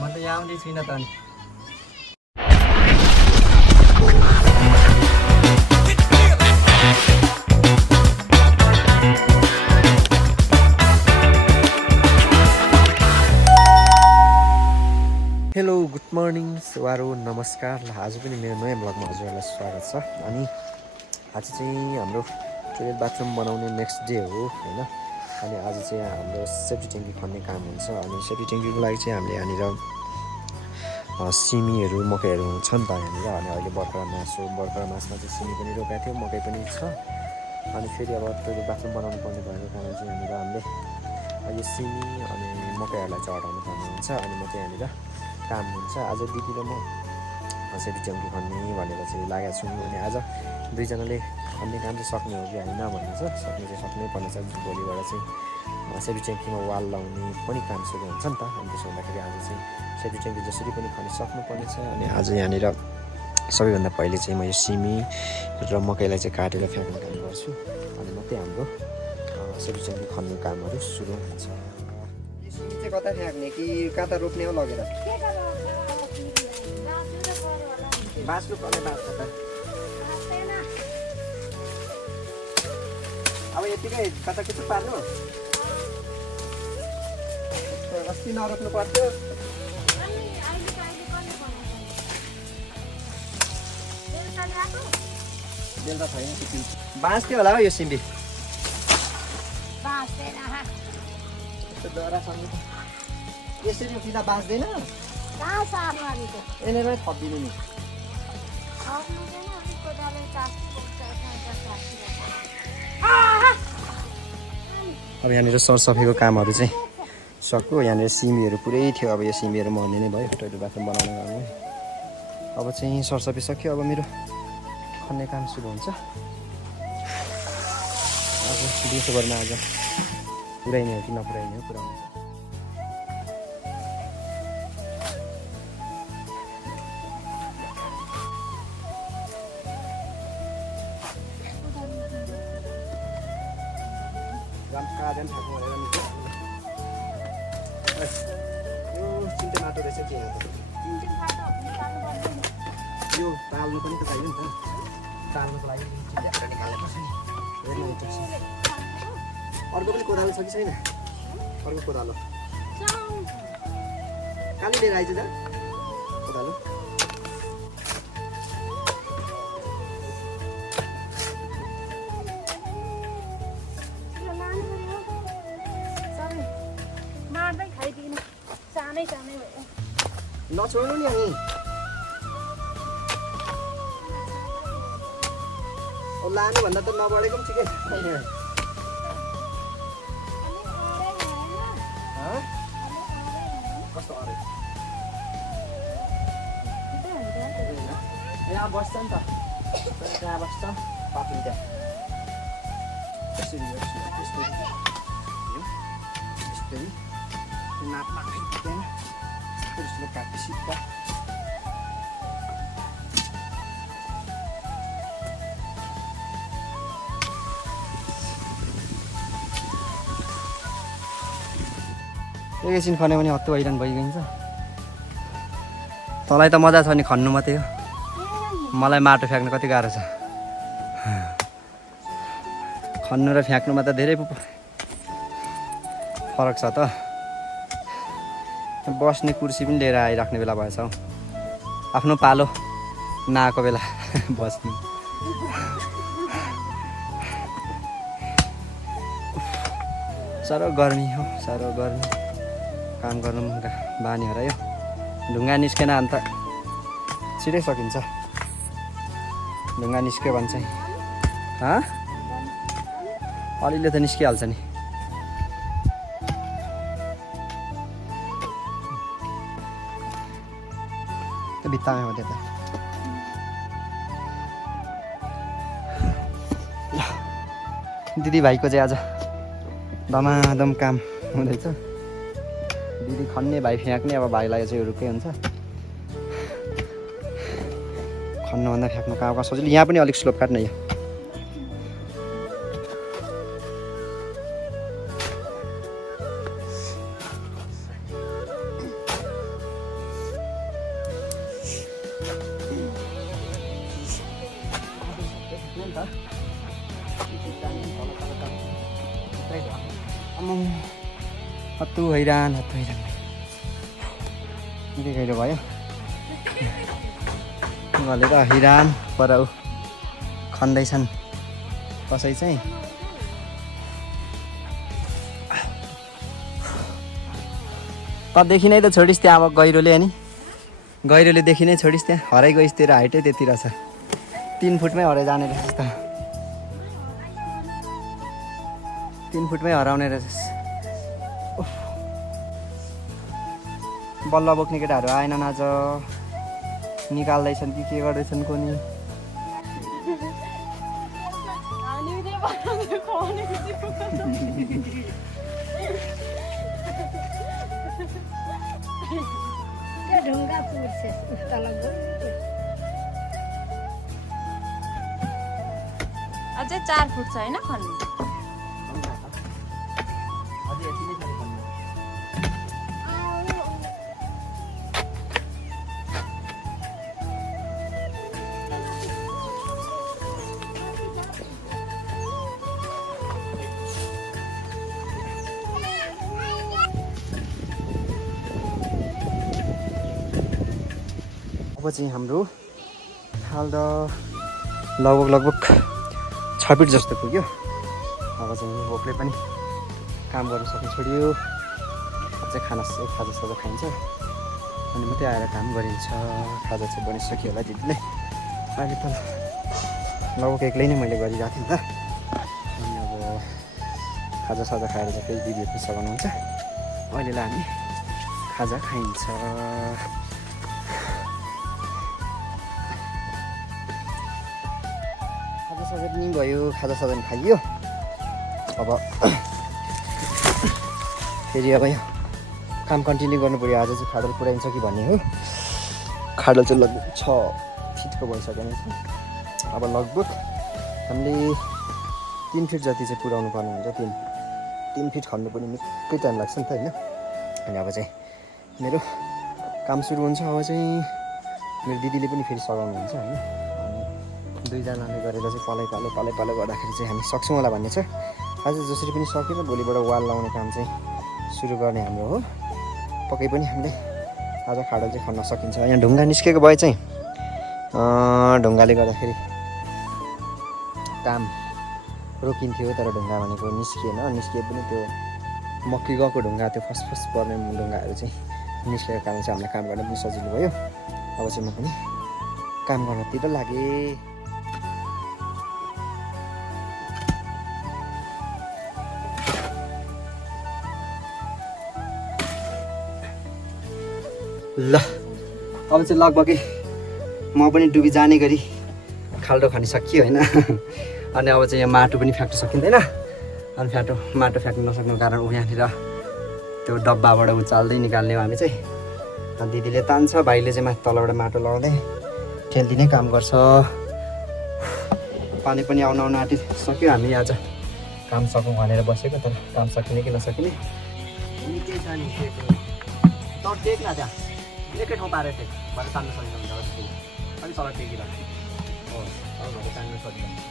म त यहाँ आउँदै छुइनँ त नि हेलो गुड मर्निङ सुवारो नमस्कार आज पनि मेरो नयाँ ब्लगमा हजुरहरूलाई स्वागत छ अनि आज चाहिँ हाम्रो टोइलेट बाथरुम बनाउने नेक्स्ट डे हो हैन अनि आज चाहिँ हाम्रो सेफ्टी ट्याङ्की खन्ने काम हुन्छ अनि सेफ्टी ट्याङ्कीको लागि चाहिँ हामीले यहाँनिर सिमीहरू मकैहरू छ नि त यहाँनिर अनि अहिले बर्खा मासमा चाहिँ सिमी पनि रोपेको थियो मकै पनि छ अनि फेरि अब टोइलेट बाथरुम बनाउनु पर्ने भएको कारण चाहिँ यहाँनिर हामीले यो सिमी अनि मकैहरूलाई चाहिँ हटाउनु पर्ने हुन्छ अनि म चाहिँ यहाँनिर काम हुन्छ आज दिदी र म सेफ्टी ट्याङ्की खन्ने भनेर चाहिँ लागेको छु अनि आज दुईजनाले खन्ने काम चाहिँ सक्ने हो कि होइन भन्ने छ सक्ने चाहिँ सक्नै पर्ने छ भोलिबाट चाहिँ सेफ्टी ट्याङ्कीमा वाल लाउने पनि काम सुरु हुन्छ नि त अनि त्यसो हुँदाखेरि आज चाहिँ सेफ्टी ट्याङ्की जसरी पनि खनि सक्नुपर्ने छ अनि आज यहाँनिर सबैभन्दा पहिले चाहिँ म यो सिमी र मकैलाई चाहिँ काटेर फ्याँक्ने काम गर्छु अनि मात्रै हाम्रो सेफ्टी ट्याङ्की खन्ने कामहरू सुरु हुन्छ चाहिँ कता फ्याँक्ने कि कता रोप्ने हो लगेर बाँच्नु पर्ने बाँच्छ त अब यतिकै कता कति पार्नु अस्ति नरोप्नु पर्थ्यो बेलुका छैन बाँच्थ्यो होला हौ यो सिमी यसरी सिधा बाँच्दैन यहाँनिर थपिदिनु नि अब यहाँनिर सरसफाइको कामहरू चाहिँ सक्यो यहाँनिर सिमीहरू पुरै थियो अब यो सिमीहरू मर्ने नै भयो टोइलेट बाथरुम बनाउनु गर्ने अब चाहिँ सरसफाइ सक्यो अब मेरो खन्ने काम सुरु हुन्छ अब दिउँसो घरमा आज पुऱ्याइने हो कि नपुऱ्याइने हो पुऱ्याउनु यो चिन्ते माटो रहेछ के यो टाल्नु पनि त चाहियो नि त टाल्नुको लागि निकाल्नुपर्छ नि अर्को पनि कोदालो छ कि छैन अर्को कोदालो कहाँले लिएर आइज त कोदालो नछोड्नु नि अनि लानुभन्दा त नबढेको पनि ठिकै कस्तो अरे यहाँ बस्छ नि त त्यहाँ बस्छ पापिन त्यहाँ यसरी यस्तरी नाप्ला त्यहाँ यसले काट्ने सिक्का एकैछिन खन्यो भने हत्तु हैरान भइगइन्छ तँलाई त मजा छ नि खन्नु मात्रै हो मलाई माटो फ्याँक्नु कति गाह्रो छ खन्नु र फ्याँक्नुमा त धेरै फरक छ त बस्ने कुर्सी पनि लिएर आइराख्ने बेला भएछ हौ आफ्नो पालो नआएको बेला बस्ने साह्रो गर्मी हो साह्रो गर्मी काम गर्नु बानी हरायो ढुङ्गा निस्केन अन्त छिटै सकिन्छ ढुङ्गा निस्क्यो भने चाहिँ अलिअलि त निस्किहाल्छ नि भित्तामै हो त्यता दिदी भाइको चाहिँ आज धमाधम काम हुँदैछ दिदी खन्ने भाइ फ्याँक्ने अब भाइलाई चाहिँ रुकै हुन्छ खन्नुभन्दा फ्याँक्नु कहाँ सजिलो यहाँ पनि अलिक स्लोप काट्न यो हत्तु हैरान निकै गहिरो भयो गलेर हैरान पर खन्दैछन् कसै चाहिँ त देखि नै त छोडिस् त्यहाँ अब गहिरोले अनि गहिरोले देखि नै छोडिस् त्यहाँ हराइ गइस् तेरो हाइटै त्यति रहेछ 3 फुटमै हराइ जाने रहेछस् त 3 फुटमै हराउने रहेछस् बल्ल बोक्ने केटाहरू आएनन् आज निकाल्दैछन् कि के गर्दैछन् कोनी अझै 4 फुट छ हैन खन्नु अब चाहिँ हाम्रो हाल त लगभग 6 फिट जस्तो पुग्यो अब चाहिँ भोकले पनि काम गर्न सक्नु छोड्यो अझै खाजा साजा खाइन्छ अनि मात्रै आएर काम गरिन्छ खाजा चाहिँ बनिसक्यो होला दिदीले अहिले त लगभग एक्लै नै मैले गरिरहेको थिएँ नि त अनि अब खाजा साजा खाएर चाहिँ फेरि दिदीले पनि सघाउनुहुन्छ अहिलेलाई हामी खाजा खाइन्छ खाजा पनि भयो खाजा साजा पनि खाइयो अब फेरि अब काम कन्टिन्यू गर्नु पऱ्यो आज चाहिँ खाडल पुऱ्याइन्छ कि भन्ने हो खाडल चाहिँ लगभग 6 फिटको भइसक्यो रहेछ अब लगभग हामीले 3 फिट जति चाहिँ पुऱ्याउनु पर्ने हुन्छ 3 फिट खन्नु पनि निकै टाइम लाग्छ नि त होइन अनि अब चाहिँ मेरो काम सुरु हुन्छ अब चाहिँ मेरो दिदीले पनि फेरि सघाउनुहुन्छ होइन दुईजनाले गरेर चाहिँ पालै गर्दाखेरि चाहिँ हामी सक्छौँ होला भन्ने छ आज जसरी पनि सकेर भोलिबाट वाल लाउने काम चाहिँ सुरु गर्ने हाम्रो हो पक्कै पनि हामीले आज खाडल चाहिँ खन्न सकिन्छ यहाँ ढुङ्गा निस्केको भए चाहिँ ढुङ्गाले गर्दाखेरि काम रोकिन्थ्यो तर ढुङ्गा भनेको निस्किए पनि त्यो मक्की गएको ढुङ्गा त्यो फर्स्ट पर्ने ढुङ्गाहरू चाहिँ निस्केको कारण चाहिँ हामीलाई काम गर्न पनि सजिलो भयो अब चाहिँ म पनि काम गर्नतिर लागेँ ल अब चाहिँ लगभगै म पनि डुबी जाने गरी खाल्डो खनिसकियो होइन अनि अब चाहिँ यहाँ माटो पनि फ्याँक्न सकिँदैन अनि माटो फ्याँक्नु नसक्नुको कारण ऊ यहाँनिर त्यो डब्बाबाट उचाल्दै निकाल्ने हो हामी चाहिँ अनि दिदीले तान्छ भाइले चाहिँ माथि तलबाट माटो लगाउँदै ठेल्दिने काम गर्छ पानी पनि आउन आँटिसक्यो हामी आज काम सकौँ भनेर बसेको तर काम सकिने कि नसकिने निकै छ नि त टेक न त्यहाँ एकै ठाउँ पारेर टेक भरे तान्नु सकिन्छ हुन्छ अलिक तल टेकिरहेको हो अब भरे तान्नु सकिन्छ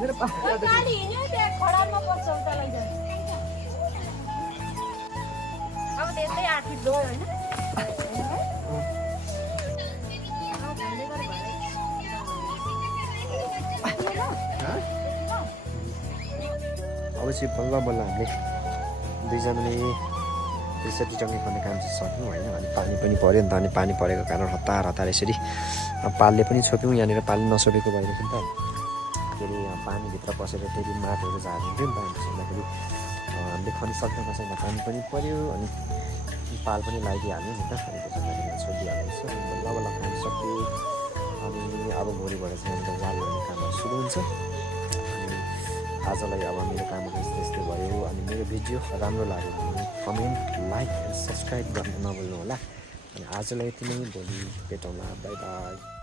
मेरो गाडी हिँड्यो त्यहाँ खडारमा पर्छ उता लैजानु अब त्यस्तै 8 फिट डोर होइन अब चाहिँ बल्ल हामीले दुईजनाले त्यसरी टङ्गी खन्ने काम चाहिँ सक्यौँ होइन अनि पानी पनि पऱ्यो नि त अनि पानी परेको कारण हतार यसरी पालले पनि छोप्यौँ यहाँनिर पालले नछोपेको भइरहेको नि त के अरे पानीभित्र पसेर फेरि माटोहरू झारिन्थ्यो नि त अनि त्यसरी हामीले खनिसक्दैन छैन पानी पनि पऱ्यो अनि पाल पनि लगाइदिइहाल्यो नि त अनि त्यसरी छोडिहाल्दैछ अनि बल्ल काम सक्यो अनि अब भोलिबाट चाहिँ हाम्रो वाल गर्ने कामहरू सुरु हुन्छ अनि आजलाई अब मेरो कामहरू यस्तै भयो अनि मेरो भिडियो राम्रो लाग्यो भने कमेन्ट लाइक एन्ड सब्सक्राइब गर्न नभुल्नु होला अनि आजलाई यति नै, भोलि भेटौँला, बाई बाई।